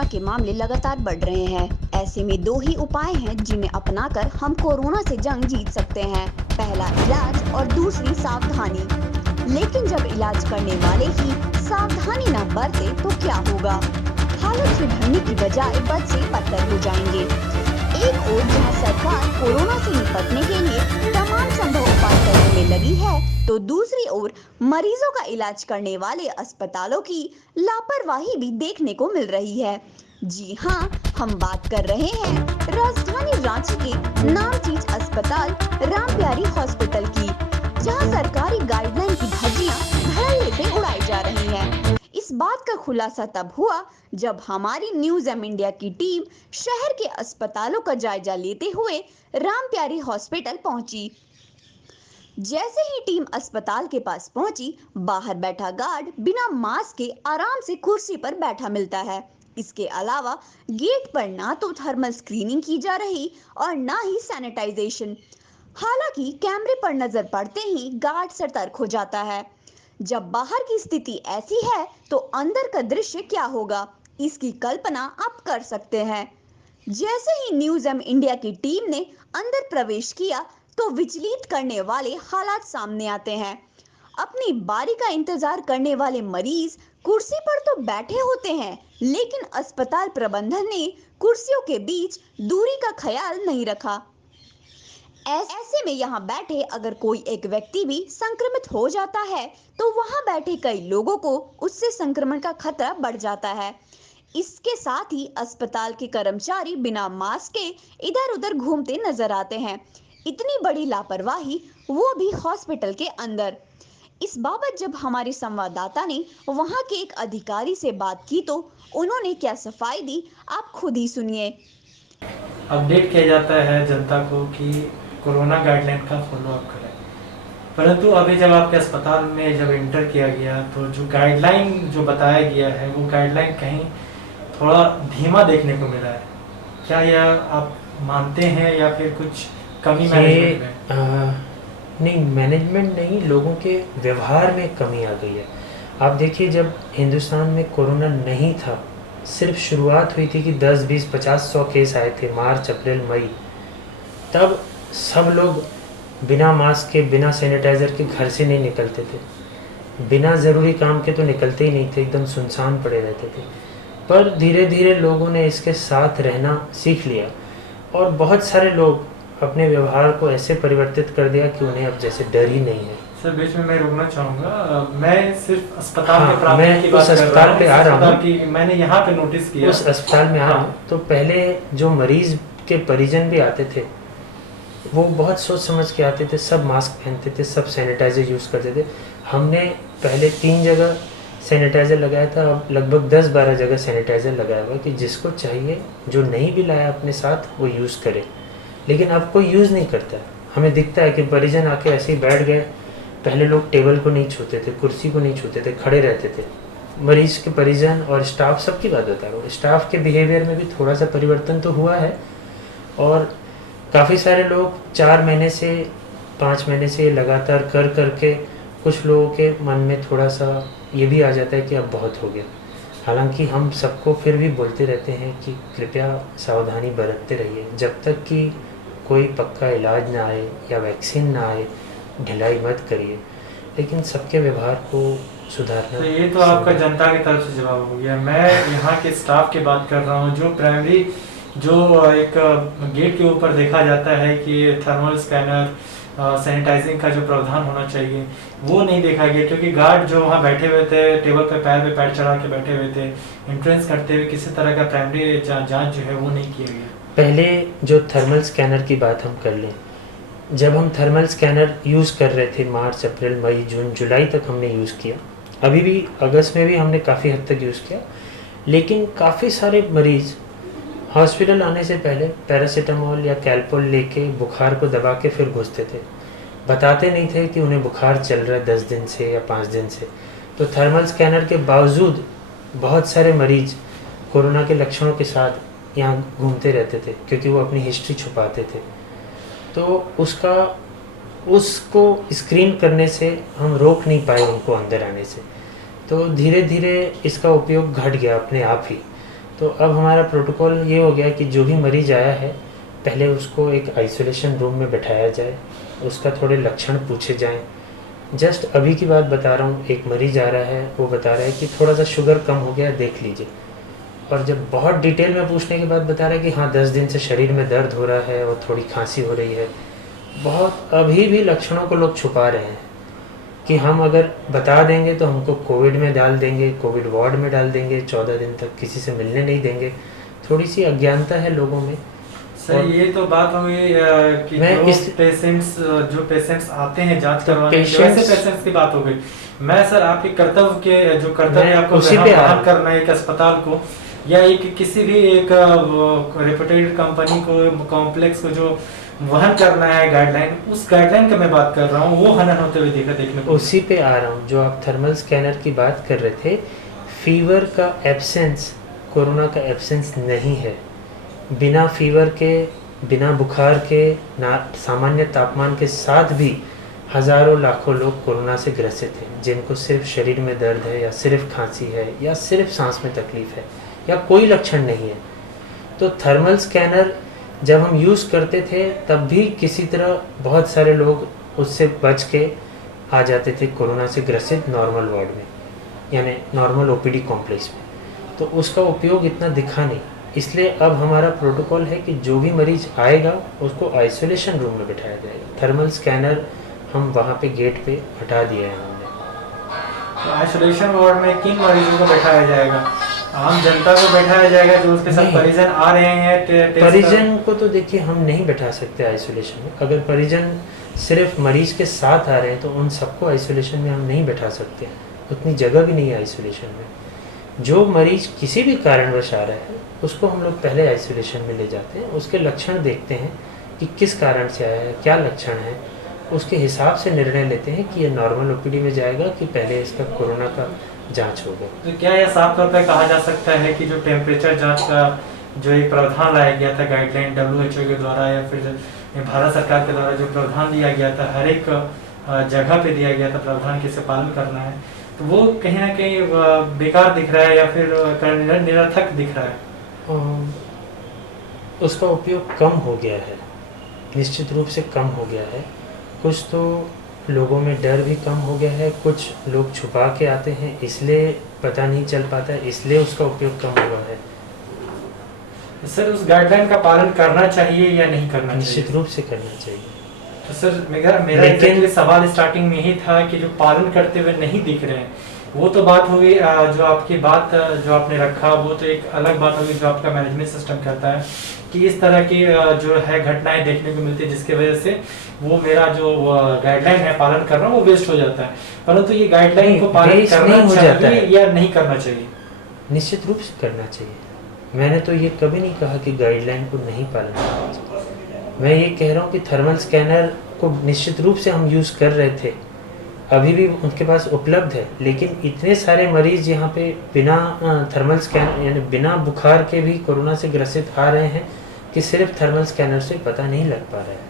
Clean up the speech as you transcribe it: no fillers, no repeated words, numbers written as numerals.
Corona के मामले लगातार बढ़ रहे हैं। ऐसे में दो ही उपाय हैं जिन्हें अपनाकर हम कोरोना से जंग जीत सकते हैं। पहला इलाज और दूसरी सावधानी। लेकिन जब इलाज करने वाले ही सावधानी न बरते तो क्या होगा? हालत सुधरने की बजाय बद से बदतर हो जाएंगे। एक ओर जहां सरकार कोरोना से निपटने के लिए तमाम संभव उपाय करने में लगी है, तो दूसरी ओर मरीजों का इलाज करने वाले अस्पतालों की लापरवाही भी देखने को मिल रही है। जी हाँ, हम बात कर रहे हैं राजधानी रांची के नामचीज अस्पताल रामप्यारी हॉस्पिटल की, जहां सरकारी गाइडलाइन की धज्जियां धड़ल्ले से उड़ाई जा रही हैं। इस बात का खुलासा तब हुआ जब हमारी न्यूज एम इंडिया की टीम शहर के अस्पतालों का जायजा लेते हुए रामप्यारी हॉस्पिटल पहुंची। जैसे ही टीम अस्पताल के पास पहुंची, बाहर बैठा गार्ड बिना मास्क के आराम से कुर्सी पर बैठा मिलता है। इसके अलावा गेट पर ना तो थर्मल स्क्रीनिंग की जा रही और ना ही सैनिटाइजेशन। हालांकि कैमरे पर नजर पड़ते ही गार्ड सतर्क हो जाता है। जब बाहर की स्थिति ऐसी है तो अंदर का दृश्य क्या होगा, इसकी कल्पना आप कर सकते हैं। जैसे ही न्यूज एम इंडिया की टीम ने अंदर प्रवेश किया तो विचलित करने वाले हालात सामने आते हैं। अपनी बारी का इंतजार करने वाले मरीज कुर्सी पर तो बैठे होते हैं, लेकिन अस्पताल प्रबंधन ने कुर्सियों के बीच दूरी का ख्याल नहीं रखा। ऐसे में यहाँ बैठे अगर कोई एक व्यक्ति भी संक्रमित हो जाता है तो वहाँ बैठे कई लोगों को उससे संक्रमण का खतरा बढ़ जाता है। इसके साथ ही अस्पताल के कर्मचारी बिना मास्क के इधर उधर घूमते नजर आते हैं। इतनी बड़ी लापरवाही, वो भी हॉस्पिटल के अंदर। इस बाबत जब हमारे संवाददाता ने वहां के एक अधिकारी से बात की तो उन्होंने क्या सफाई दी, आप खुद ही सुनिए। अपडेट किया जाता है जनता को कि कोरोना गाइडलाइन का फॉलो अप करें, परंतु अभी जब आपके अस्पताल में जब इंटर किया गया तो जो गाइडलाइन जो बताया गया है वो गाइडलाइन कहीं थोड़ा धीमा देखने को मिला है। क्या यह आप मानते हैं या फिर कुछ कमी मैनेजमेंट में? नहीं, मैनेजमेंट नहीं, लोगों के व्यवहार में कमी आ गई है। आप देखिए, जब हिंदुस्तान में कोरोना नहीं था, सिर्फ शुरुआत हुई थी कि 10, 20, 50, 100 केस आए थे मार्च, अप्रैल, मई, तब सब लोग बिना मास्क के, बिना सैनिटाइज़र के घर से नहीं निकलते थे। बिना ज़रूरी काम के तो निकलते ही नहीं थे, एकदम सुनसान पड़े रहते थे। पर धीरे धीरे लोगों ने इसके साथ रहना सीख लिया और बहुत सारे लोग अपने व्यवहार को ऐसे परिवर्तित कर दिया कि उन्हें अब जैसे डर ही नहीं है। सर, बीच में मैं रोकना चाहूँगा। मैं सिर्फ अस्पताल के प्रावधान की बात उस अस्पताल पे आ रहा हूँ। मैंने यहाँ पे नोटिस किया, उस अस्पताल में आ रहा हूँ तो पहले जो मरीज के परिजन भी आते थे वो बहुत सोच समझ के आते थे, सब मास्क पहनते थे, सब सैनिटाइजर यूज़ करते थे। हमने पहले 3 जगह सैनिटाइज़र लगाया था, अब लगभग 10-12 जगह सैनिटाइज़र लगाया हुआ कि जिसको चाहिए, जो नहीं भी लाया अपने साथ, वो यूज़ करे। लेकिन अब कोई यूज़ नहीं करता। हमें दिखता है कि परिजन आके ऐसे ही बैठ गए। पहले लोग टेबल को नहीं छूते थे, कुर्सी को नहीं छूते थे, खड़े रहते थे। मरीज के परिजन और स्टाफ, सबकी बात बता रहा हूँ, स्टाफ के बिहेवियर में भी थोड़ा सा परिवर्तन तो हुआ है। और काफ़ी सारे लोग 4 महीने से 5 महीने से लगातार कर करके कुछ लोगों के मन में थोड़ा सा ये भी आ जाता है कि अब बहुत हो गया। हालांकि हम सबको फिर भी बोलते रहते हैं कि कृपया सावधानी बरतते रहिए, जब तक कि कोई पक्का इलाज ना आए या वैक्सीन ना आए, ढिलाई मत करिए। लेकिन सबके व्यवहार को सुधारना। तो ये तो आपका जनता की तरफ से जवाब हो गया। मैं यहाँ के स्टाफ की बात कर रहा हूँ। जो प्राइमरी, जो एक गेट के ऊपर देखा जाता है कि थर्मल स्कैनर, सैनिटाइजिंग का जो प्रावधान होना चाहिए, वो नहीं देखा गया, क्योंकि गार्ड जो वहाँ बैठे हुए थे, टेबल पे पैर चढ़ा के बैठे हुए थे, एंट्रेंस करते हुए किसी तरह का प्राइमरी जांच जो है वो नहीं किया गया। पहले जो थर्मल स्कैनर की बात हम कर लें, जब हम थर्मल स्कैनर यूज़ कर रहे थे मार्च, अप्रैल, मई, जून, जुलाई तक हमने यूज़ किया, अभी भी अगस्त में भी हमने काफ़ी हद तक यूज़ किया। लेकिन काफ़ी सारे मरीज़ हॉस्पिटल आने से पहले पैरासीटामोल या कैल्पोल लेके बुखार को दबा के फिर घुसते थे। बताते नहीं थे कि उन्हें बुखार चल रहा है 10 दिन से या 5 दिन से। तो थर्मल स्कैनर के बावजूद बहुत सारे मरीज कोरोना के लक्षणों के साथ यहाँ घूमते रहते थे, क्योंकि वो अपनी हिस्ट्री छुपाते थे। तो उसको स्क्रीन करने से हम रोक नहीं पाए उनको अंदर आने से। तो धीरे धीरे इसका उपयोग घट गया अपने आप ही। तो अब हमारा प्रोटोकॉल ये हो गया कि जो भी मरीज आया है पहले उसको एक आइसोलेशन रूम में बैठाया जाए, उसका थोड़े लक्षण पूछे जाएं। जस्ट अभी की बात बता रहा हूँ, एक मरीज आ रहा है, वो बता रहा है कि थोड़ा सा शुगर कम हो गया, देख लीजिए। और जब बहुत डिटेल में पूछने के बाद बता रहा है कि हाँ 10 दिन से शरीर में दर्द हो रहा है और थोड़ी खांसी हो रही है। बहुत अभी भी लक्षणों को लोग छुपा रहे हैं कि हम अगर बता देंगे तो हमको कोविड में डाल देंगे, कोविड वार्ड में डाल देंगे, 14 दिन तक किसी से मिलने नहीं देंगे। थोड़ी सी अज्ञानता है लोगों में। सर ये तो बात हो गई कि जो पेशेंट्स आते हैं जांच करवाने, वैसे पेशेंट्स की बात हो गई। मैं सर आपके कर्तव्य के जो कर्तव्य आपको वहन करना है एक अस्पताल को या एक किसी भी एक रेपुटेड कंपनी को, कॉम्प्लेक्स को जो वहन करना है गाइडलाइन, उस गाइडलाइन का मैं बात कर रहा हूँ, वो हनन होते हुए देखने को। उसी पे आ रहा हूँ जो आप थर्मल स्कैनर की बात कर रहे थे। फीवर का एब्सेंस कोरोना का एब्सेंस नहीं है। बिना फीवर के, बिना बुखार के, ना सामान्य तापमान के साथ भी हज़ारों लाखों लोग कोरोना से ग्रसित हैं, जिनको सिर्फ शरीर में दर्द है या सिर्फ खांसी है या सिर्फ सांस में तकलीफ है या कोई लक्षण नहीं है। तो थर्मल स्कैनर जब हम यूज़ करते थे तब भी किसी तरह बहुत सारे लोग उससे बच के आ जाते थे कोरोना से ग्रसित नॉर्मल वार्ड में, यानी नॉर्मल ओपीडी कॉम्प्लेक्स में। तो उसका उपयोग इतना दिखा नहीं। इसलिए अब हमारा प्रोटोकॉल है कि जो भी मरीज आएगा उसको आइसोलेशन रूम में बिठाया जाएगा। थर्मल स्कैनर हम वहाँ पे गेट पे हटा दिया है हमने। तो आइसोलेशन वार्ड में किन मरीजों को बैठाया जाएगा? आम जनता को बैठाया जाएगा जो उसके साथ परिजन आ रहे हैं? परिजन को तो देखिए हम नहीं बैठा सकते आइसोलेशन में। अगर परिजन सिर्फ मरीज के साथ आ रहे हैं तो उन सबको आइसोलेशन में हम नहीं बैठा सकते, उतनी जगह भी नहीं है आइसोलेशन में। जो मरीज किसी भी कारणवश आ रहा है उसको हम लोग पहले आइसोलेशन में ले जाते हैं, उसके लक्षण देखते हैं कि किस कारण से आया है, क्या लक्षण है, उसके हिसाब से निर्णय लेते हैं कि ये नॉर्मल ओपीडी में जाएगा कि पहले इसका कोरोना का जांच होगा। तो क्या यह साफ तौर पर कहा जा सकता है कि जो टेम्परेचर जांच का जो एक प्रावधान लाया गया था गाइडलाइन WHO के द्वारा या फिर भारत सरकार के द्वारा जो प्रावधान दिया गया था, हर एक जगह पे दिया गया था प्रावधान, किसे पालन करना है, तो वो कहीं ना कहीं बेकार दिख रहा है या फिर निरर्थक दिख रहा है? उसका उपयोग कम हो गया है, निश्चित रूप से कम हो गया है। कुछ तो लोगों में डर भी कम हो गया है, कुछ लोग छुपा के आते हैं इसलिए पता नहीं चल पाता है, इसलिए उसका उपयोग कम हुआ है। सर उस गाइडलाइन का पालन करना चाहिए या नहीं करना चाहिए? निश्चित रूप से करना चाहिए। तो सर मेरा एग्जैक्टली सवाल स्टार्टिंग में ही था कि जो पालन करते हुए नहीं दिख रहे हैं, वो तो बात हो गई। जो आपकी बात जो आपने रखा वो तो एक अलग बात होगी जो आपका मैनेजमेंट सिस्टम करता है कि इस तरह की जो है घटनाएं देखने को मिलती है जिसकी वजह से वो मेरा जो गाइडलाइन है पालन कर रहा हूँ वो वेस्ट हो जाता है। परंतु ये गाइडलाइन को पालन करना चाहिए या नहीं करना चाहिए? निश्चित रूप से करना चाहिए। मैंने तो ये कभी नहीं कहा कि गाइडलाइन को नहीं पालन करना चाहिए। मैं ये कह रहा हूँ कि थर्मल स्कैनर को निश्चित रूप से हम यूज़ कर रहे थे, अभी भी उनके पास उपलब्ध है, लेकिन इतने सारे मरीज यहाँ पे बिना थर्मल स्कैन यानी बिना बुखार के भी कोरोना से ग्रसित आ रहे हैं कि सिर्फ थर्मल स्कैनर से पता नहीं लग पा रहा है।